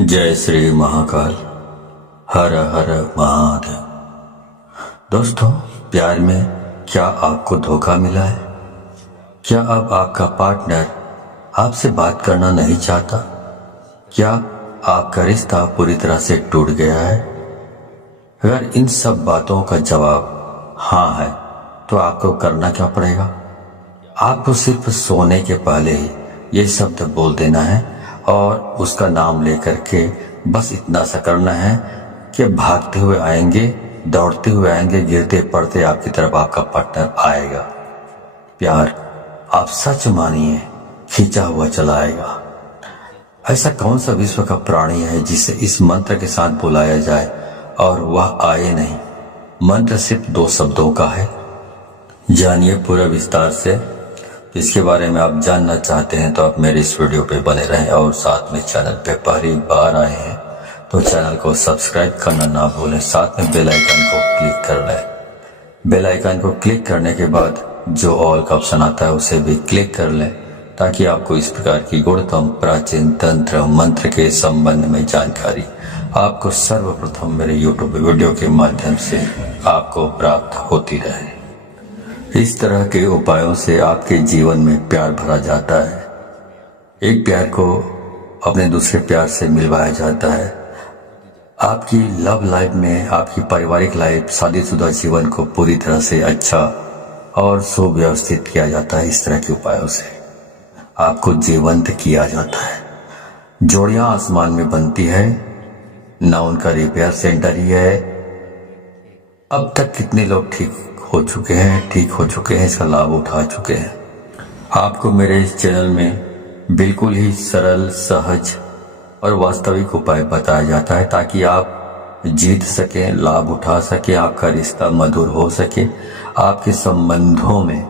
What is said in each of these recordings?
जय श्री महाकाल। हर हर महादेव। दोस्तों, प्यार में क्या आपको धोखा मिला है? क्या अब आपका पार्टनर आपसे बात करना नहीं चाहता? क्या आपका रिश्ता पूरी तरह से टूट गया है? अगर इन सब बातों का जवाब हाँ है तो आपको करना क्या पड़ेगा? आपको सिर्फ सोने के पहले ही ये शब्द बोल देना है और उसका नाम लेकर के बस इतना सा करना है कि भागते हुए आएंगे, दौड़ते हुए आएंगे, गिरते पड़ते आपकी तरफ आपका पार्टनर आएगा। प्यार आप सच मानिए खींचा हुआ चला आएगा। ऐसा कौन सा विश्व का प्राणी है जिसे इस मंत्र के साथ बुलाया जाए और वह आए नहीं? मंत्र सिर्फ 2 शब्दों का है। जानिए पूरा विस्तार से। इसके बारे में आप जानना चाहते हैं तो आप मेरे इस वीडियो पे बने रहें और साथ में चैनल पे पहली बार आए हैं तो चैनल को सब्सक्राइब करना ना भूलें। साथ में बेल आइकन को क्लिक कर लें। बेल आइकन को क्लिक करने के बाद जो ऑल का ऑप्शन आता है उसे भी क्लिक कर लें ताकि आपको इस प्रकार की गुणतम प्राचीन तंत्र मंत्र के संबंध में जानकारी आपको सर्वप्रथम मेरे यूट्यूब वीडियो के माध्यम से आपको प्राप्त होती रहे। इस तरह के उपायों से आपके जीवन में प्यार भरा जाता है। एक प्यार को अपने दूसरे प्यार से मिलवाया जाता है। आपकी लव लाइफ में, आपकी पारिवारिक लाइफ, शादीशुदा जीवन को पूरी तरह से अच्छा और सुव्यवस्थित किया जाता है। इस तरह के उपायों से आपको जीवंत किया जाता है। जोड़ियां आसमान में बनती है ना, उनका रिपेयर सेंटर ही है। अब तक कितने लोग ठीक हो चुके हैं, इसका लाभ उठा चुके हैं। आपको मेरे इस चैनल में बिल्कुल ही सरल, सहज और वास्तविक उपाय बताया जाता है ताकि आप जीत सकें, लाभ उठा सकें, आपका रिश्ता मधुर हो सके, आपके संबंधों में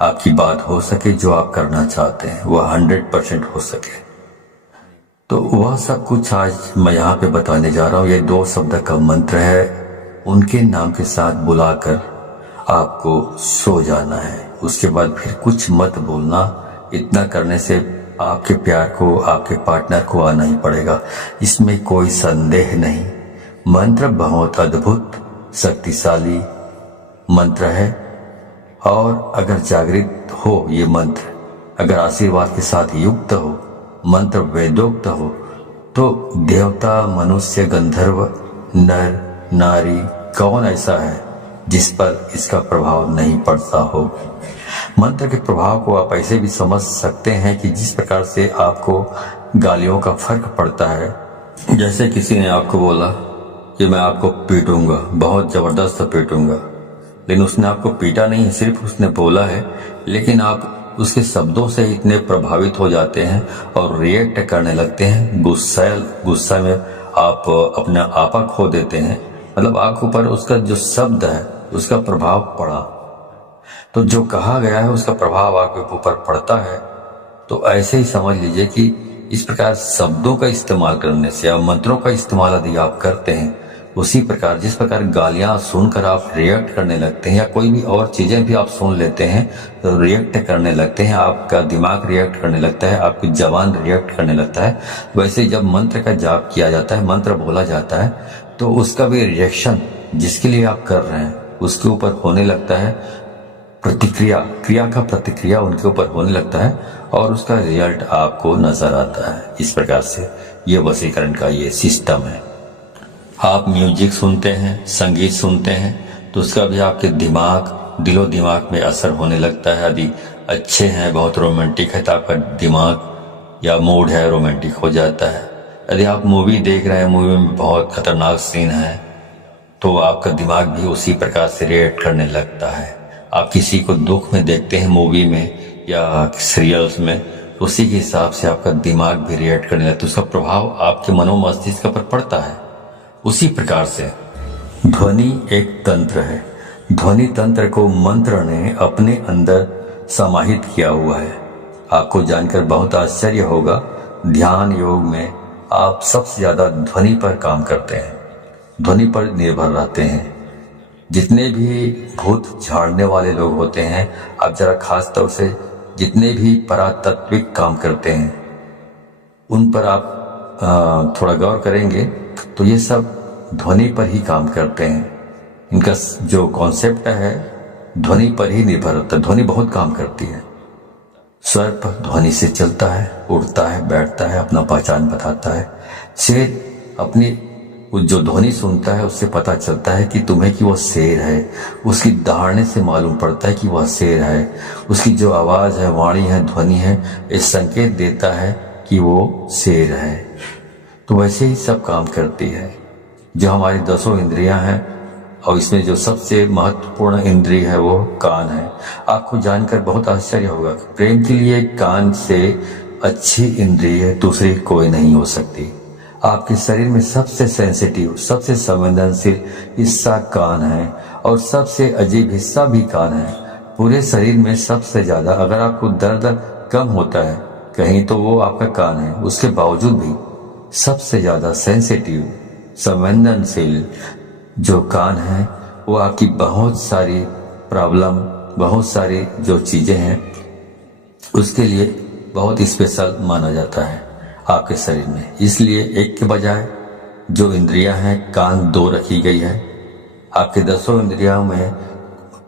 आपकी बात हो सके, जो आप करना चाहते हैं वह 100% हो सके। तो वह सब कुछ आज मैं यहाँ पे बताने जा रहा हूँ। ये 2 शब्द का मंत्र है। उनके नाम के साथ बुलाकर आपको सो जाना है। उसके बाद फिर कुछ मत बोलना। इतना करने से आपके प्यार को, आपके पार्टनर को आना ही पड़ेगा, इसमें कोई संदेह नहीं। मंत्र बहुत अद्भुत शक्तिशाली मंत्र है और अगर जागृत हो ये मंत्र, अगर आशीर्वाद के साथ युक्त हो, मंत्र वेदोक्त हो, तो देवता, मनुष्य, गंधर्व, नर, नारी, कौन ऐसा है जिस पर इसका प्रभाव नहीं पड़ता हो। मंत्र के प्रभाव को आप ऐसे भी समझ सकते हैं कि जिस प्रकार से आपको गालियों का फर्क पड़ता है। जैसे किसी ने आपको बोला कि मैं आपको पीटूंगा, बहुत जबरदस्त पीटूंगा, लेकिन उसने आपको पीटा नहीं, सिर्फ उसने बोला है, लेकिन आप उसके शब्दों से इतने प्रभावित हो जाते हैं और रिएक्ट करने लगते हैं। गुस्सा में आप अपना आपा खो देते हैं। मतलब आपके ऊपर उसका जो शब्द है उसका प्रभाव पड़ा, तो जो कहा गया है उसका प्रभाव आपके ऊपर पड़ता है। तो ऐसे ही समझ लीजिए कि इस प्रकार शब्दों का इस्तेमाल करने से या मंत्रों का इस्तेमाल यदि आप करते हैं, उसी प्रकार जिस प्रकार गालियां सुनकर आप रिएक्ट करने लगते हैं या कोई भी और चीजें भी आप सुन लेते हैं तो रिएक्ट करने लगते हैं, आपका दिमाग रिएक्ट करने लगता है, आपकी जबान रिएक्ट करने लगता है। वैसे जब मंत्र का जाप किया जाता है, मंत्र बोला जाता है, तो उसका भी रिएक्शन जिसके लिए आप कर रहे हैं उसके ऊपर होने लगता है। क्रिया का प्रतिक्रिया उनके ऊपर होने लगता है और उसका रिजल्ट आपको नजर आता है। इस प्रकार से ये वशीकरण का ये सिस्टम है। आप म्यूजिक सुनते हैं, संगीत सुनते हैं, तो उसका भी आपके दिलो दिमाग में असर होने लगता है। यदि अच्छे हैं, बहुत रोमांटिक है, तो आपका दिमाग या मूड है रोमांटिक हो जाता है। यदि आप मूवी देख रहे हैं, मूवी में बहुत खतरनाक सीन है, तो आपका दिमाग भी उसी प्रकार से रिएक्ट करने लगता है। आप किसी को दुख में देखते हैं मूवी में या सीरियल्स में, तो उसी के हिसाब से आपका दिमाग भी रिएक्ट करने लगता है। उसका प्रभाव आपके मनोमस्तिष्क पर पड़ता है। उसी प्रकार से ध्वनि एक तंत्र है। ध्वनि तंत्र को मंत्र ने अपने अंदर समाहित किया हुआ है। आपको जानकर बहुत आश्चर्य होगा, ध्यान योग में आप सबसे ज्यादा ध्वनि पर काम करते हैं, ध्वनि पर निर्भर रहते हैं। जितने भी भूत झाड़ने वाले लोग होते हैं, आप जरा खास तौर से जितने भी परातात्विक काम करते हैं उन पर आप थोड़ा गौर करेंगे तो ये सब ध्वनि पर ही काम करते हैं। इनका जो कॉन्सेप्ट है ध्वनि पर ही निर्भर होता है। ध्वनि बहुत काम करती है। स्वर पर ध्वनि से चलता है, उड़ता है, बैठता है, अपना पहचान बताता है। शेर अपनी जो ध्वनि सुनता है उससे पता चलता है कि तुम्हें कि वह शेर है। उसकी दहाड़ने से मालूम पड़ता है कि वह शेर है। उसकी जो आवाज़ है, वाणी है, ध्वनि है, ये संकेत देता है कि वो शेर है। तो वैसे ही सब काम करती है। जो हमारी 10 इंद्रियां हैं और इसमें जो सबसे महत्वपूर्ण इंद्रिय है वो कान है। आपको जानकर बहुत आश्चर्य होगा, प्रेम के लिए कान से अच्छी इंद्रिय दूसरी कोई नहीं हो सकती। आपके शरीर में सबसे सेंसिटिव, सबसे संवेदनशील हिस्सा कान है और सबसे अजीब हिस्सा भी कान है। पूरे शरीर में सबसे ज्यादा अगर आपको दर्द कम होता है कहीं तो वो आपका कान है। उसके बावजूद भी सबसे ज्यादा सेंसिटिव, संवेदनशील जो कान है वो आपकी बहुत सारी प्रॉब्लम, बहुत सारी जो चीजें हैं उसके लिए बहुत स्पेशल माना जाता है आपके शरीर में। इसलिए एक के बजाय जो इंद्रियां हैं कान 2 रखी गई है। आपके 10 इंद्रियों में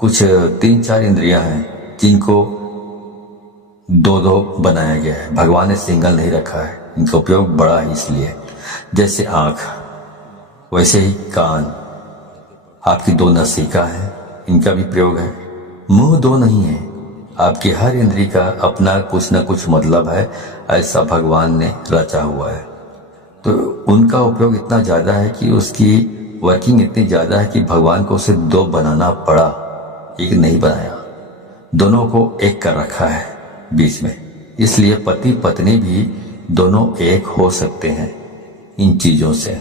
कुछ 3-4 इंद्रियां हैं जिनको 2-2 बनाया गया है। भगवान ने सिंगल नहीं रखा है, इनका उपयोग बड़ा है। इसलिए जैसे आंख वैसे ही कान आपकी 2 नसिका है, इनका भी प्रयोग है। मुंह 2 नहीं है। आपकी हर इंद्री का अपना कुछ न कुछ मतलब है, ऐसा भगवान ने रचा हुआ है। तो उनका उपयोग इतना ज्यादा है कि उसकी वर्किंग इतनी ज्यादा है कि भगवान को उसे 2 बनाना पड़ा, एक नहीं बनाया। दोनों को एक कर रखा है बीच में। इसलिए पति पत्नी भी दोनों एक हो सकते हैं इन चीजों से।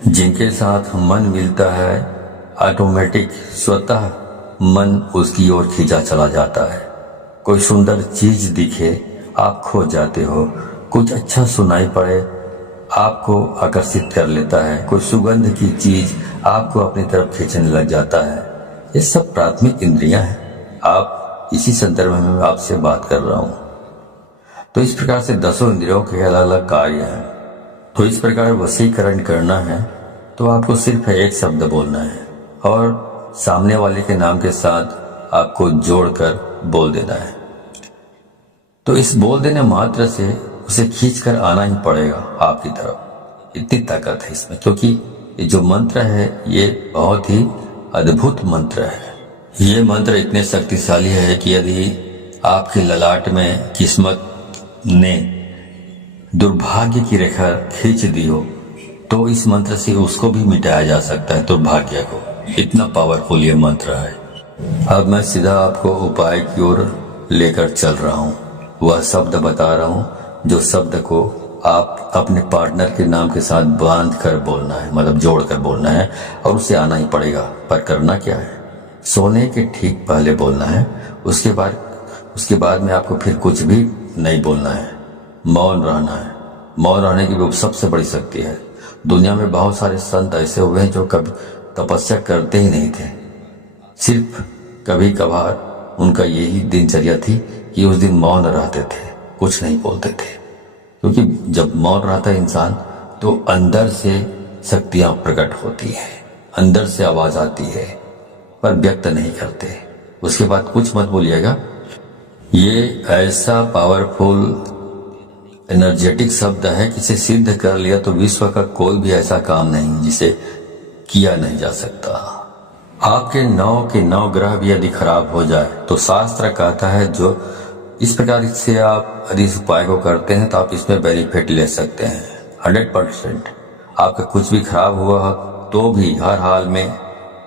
जिनके साथ मन मिलता है ऑटोमेटिक स्वतः मन उसकी ओर खींचा चला जाता है। कोई सुंदर चीज दिखे आप खो जाते हो। कुछ अच्छा सुनाई पड़े आपको आकर्षित कर लेता है। कोई सुगंध की चीज आपको अपनी तरफ खींचने लग जाता है। ये सब प्राथमिक इंद्रियां हैं। आप इसी संदर्भ में मैं आपसे बात कर रहा हूं। तो इस प्रकार से 10 इंद्रियों के अलग अलग कार्य हैं। तो इस प्रकार वशीकरण करना है तो आपको सिर्फ एक शब्द बोलना है और सामने वाले के नाम के साथ आपको जोड़कर बोल देना है। तो इस बोल देने मात्र से उसे खींचकर आना ही पड़ेगा आपकी तरफ। इतनी ताकत है इसमें, क्योंकि ये जो मंत्र है ये बहुत ही अद्भुत मंत्र है। ये मंत्र इतने शक्तिशाली है कि यदि आपके ललाट में किस्मत ने दुर्भाग्य की रेखा खींच दी हो तो इस मंत्र से उसको भी मिटाया जा सकता है, दुर्भाग्य को। इतना पावरफुल ये मंत्र है। अब मैं सीधा आपको उपाय की ओर लेकर चल रहा हूँ। वह शब्द बता रहा हूँ जो शब्द को आप अपने पार्टनर के नाम के साथ बांध कर बोलना है, मतलब जोड़ कर बोलना है और उसे आना ही पड़ेगा। पर करना क्या है, सोने के ठीक पहले बोलना है। उसके बाद में आपको फिर कुछ भी नहीं बोलना है, मौन रहना है। मौन रहने की भी सबसे बड़ी शक्ति है। दुनिया में बहुत सारे संत ऐसे हुए हैं जो कभी तपस्या करते ही नहीं थे। सिर्फ कभी कभार उनका यही दिनचर्या थी कि उस दिन मौन रहते थे, कुछ नहीं बोलते थे। क्योंकि जब मौन रहता है इंसान तो अंदर से शक्तियां प्रकट होती हैं, अंदर से आवाज आती है, पर व्यक्त नहीं करते। उसके बाद कुछ मत बोलिएगा। ये ऐसा पावरफुल एनर्जेटिक शब्द है कि इसे सिद्ध कर लिया तो विश्व का कोई भी ऐसा काम नहीं जिसे किया नहीं जा सकता। आपके 9 के 9 ग्रह भी यदि खराब हो जाए तो शास्त्र कहता है जो इस प्रकार से आप यदि इस उपाय को करते हैं तो आप इसमें बेनिफिट ले सकते हैं 100%। आपका कुछ भी खराब हुआ तो भी हर हाल में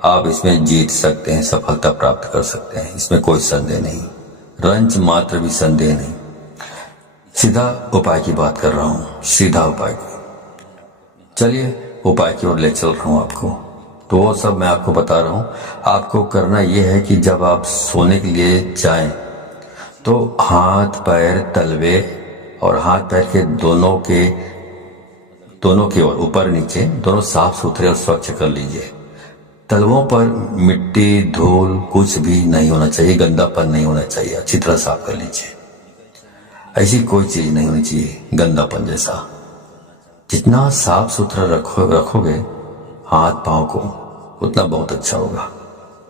आप इसमें जीत सकते हैं, सफलता प्राप्त कर सकते हैं। इसमें कोई संदेह नहीं, रंच मात्र भी संदेह नहीं। सीधा उपाय की बात कर रहा हूं, सीधा उपाय की। चलिए उपाय की ओर ले चल रहा हूं आपको। तो वो सब मैं आपको बता रहा हूं। आपको करना यह है कि जब आप सोने के लिए जाएं तो हाथ पैर तलवे और हाथ पैर के दोनों के ओर ऊपर नीचे दोनों साफ सुथरे और स्वच्छ कर लीजिए। तलवों पर मिट्टी धूल कुछ भी नहीं होना चाहिए, गंदापन नहीं होना चाहिए। अच्छी तरह साफ कर लीजिए। ऐसी कोई चीज नहीं होनी चाहिए गंदापन जैसा। जितना साफ सुथरा रखोगे हाथ पांव को, उतना बहुत अच्छा होगा,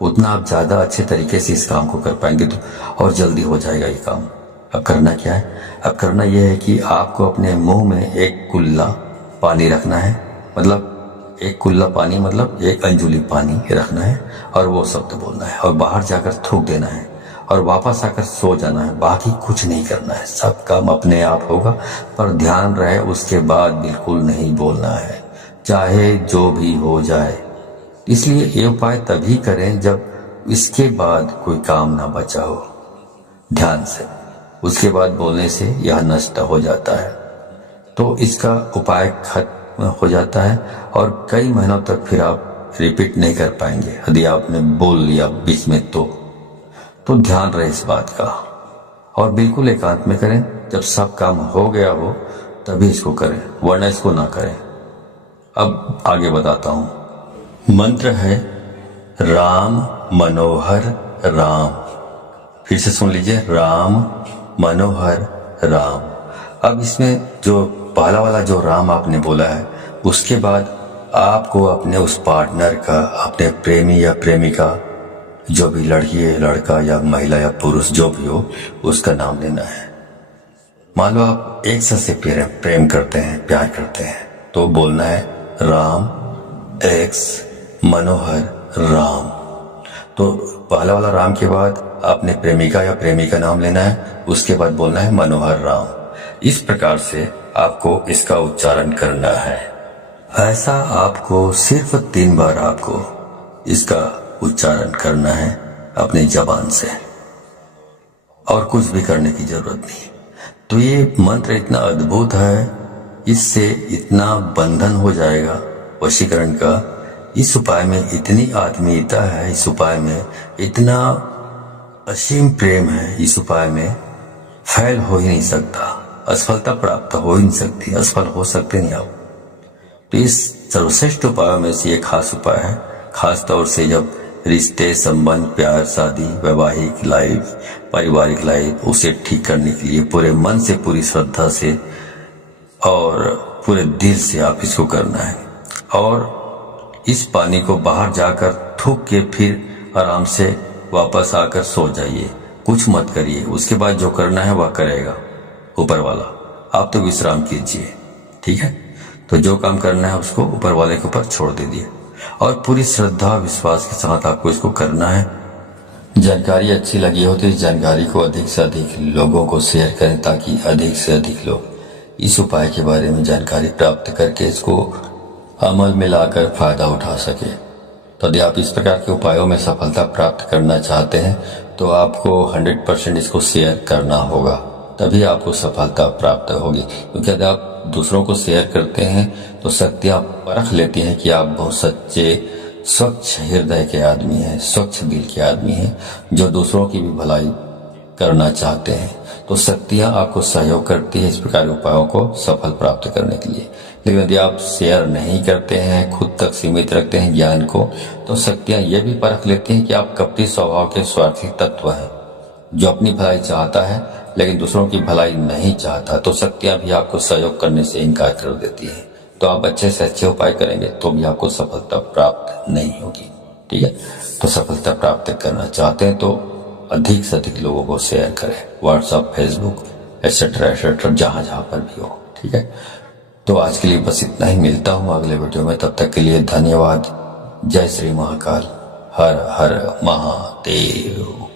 उतना आप ज़्यादा अच्छे तरीके से इस काम को कर पाएंगे तो और जल्दी हो जाएगा ये काम। अब करना क्या है? अब करना यह है कि आपको अपने मुंह में एक कुल्ला पानी रखना है, मतलब एक कुल्ला पानी मतलब एक अंजुली पानी रखना है और वो शब्द बोलना है और बाहर जाकर थूक देना है और वापस आकर सो जाना है। बाकी कुछ नहीं करना है, सब काम अपने आप होगा, पर ध्यान रहे उसके बाद बिल्कुल नहीं बोलना है, चाहे जो भी हो जाए। इसलिए ये उपाय तभी करें जब इसके बाद कोई काम ना बचा हो। ध्यान से उसके बाद बोलने से यह नष्ट हो जाता है, तो इसका उपाय खत्म हो जाता है और कई महीनों तक फिर आप रिपीट नहीं कर पाएंगे यदि आपने बोल लिया बीच में तो ध्यान रहे इस बात का और बिल्कुल एकांत में करें। जब सब काम हो गया हो तभी इसको करें, वरना इसको ना करें। अब आगे बताता हूं। मंत्र है राम मनोहर राम। फिर से सुन लीजिए, राम मनोहर राम। अब इसमें जो पहला वाला जो राम आपने बोला है, उसके बाद आपको अपने उस पार्टनर का, अपने प्रेमी या प्रेमिका, जो भी लड़की है, लड़का या महिला या पुरुष जो भी हो, उसका नाम लेना है। मान लो आप एक साथ से प्रेम करते हैं, प्यार करते हैं, तो बोलना है राम एक्स मनोहर राम। तो पहला वाला राम के बाद आपने प्रेमिका या प्रेमी का नाम लेना है, उसके बाद बोलना है मनोहर राम। इस प्रकार से आपको इसका उच्चारण करना है। ऐसा आपको सिर्फ 3 बार आपको इसका उच्चारण करना है अपनी जबान से, और कुछ भी करने की जरूरत नहीं। तो ये मंत्र इतना अद्भुत है, इससे इतना बंधन हो जाएगा वशीकरण का। इस उपाय में इतनी आत्मीयता है, इस उपाय में इतना असीम प्रेम है, इस उपाय में फैल हो ही नहीं सकता, असफलता प्राप्त हो ही नहीं सकती, असफल हो सकते नहीं आप। तो इस सर्वश्रेष्ठ उपायों में से ये खास उपाय है, खास तौर से जब रिश्ते, संबंध, प्यार, शादी, वैवाहिक लाइफ, पारिवारिक लाइफ, उसे ठीक करने के लिए पूरे मन से, पूरी श्रद्धा से और पूरे दिल से आप इसको करना है। और इस पानी को बाहर जाकर थूक के फिर आराम से वापस आकर सो जाइए, कुछ मत करिए। उसके बाद जो करना है वह करेगा ऊपर वाला, आप तो विश्राम कीजिए, ठीक है। तो जो काम करना है उसको ऊपर वाले के ऊपर छोड़ दीजिए और पूरी श्रद्धा विश्वास के साथ आपको इसको करना है। जानकारी अच्छी लगी हो तो इस जानकारी को अधिक से अधिक लोगों को शेयर करें, ताकि अधिक से अधिक लोग इस उपाय के बारे में जानकारी प्राप्त करके इसको अमल में लाकर फायदा उठा सके। तो यदि आप इस प्रकार के उपायों में सफलता प्राप्त करना चाहते हैं तो आपको 100% इसको शेयर करना होगा, तभी आपको सफलता प्राप्त होगी। क्योंकि यदि आप दूसरों को शेयर करते हैं तो शक्तियां परख लेती हैं कि आप बहुत सच्चे, स्वच्छ हृदय के आदमी हैं, स्वच्छ दिल के आदमी हैं, जो दूसरों की भी भलाई करना चाहते हैं। तो शक्तियां आपको सहयोग करती है इस प्रकार के उपायों को सफल प्राप्त करने के लिए। लेकिन यदि आप शेयर नहीं करते हैं, खुद तक सीमित रखते हैं ज्ञान को, तो शक्तियां ये भी परख लेती हैं कि आप कपटी स्वभाव के स्वार्थी तत्व हैं, जो अपनी भलाई चाहता है लेकिन दूसरों की भलाई नहीं चाहता। तो शक्तियां भी आपको सहयोग करने से इनकार कर देती है। तो आप अच्छे से अच्छे उपाय करेंगे तो भी आपको सफलता प्राप्त नहीं होगी, ठीक है। तो सफलता प्राप्त करना चाहते हैं तो अधिक से अधिक लोगों को शेयर करें, व्हाट्सएप, फेसबुक एटसेट्रा एटसेट्रा, जहां जहां पर भी हो, ठीक है। तो आज के लिए बस इतना ही, मिलता हूं अगले वीडियो में, तब तक के लिए धन्यवाद। जय श्री महाकाल, हर हर महादेव।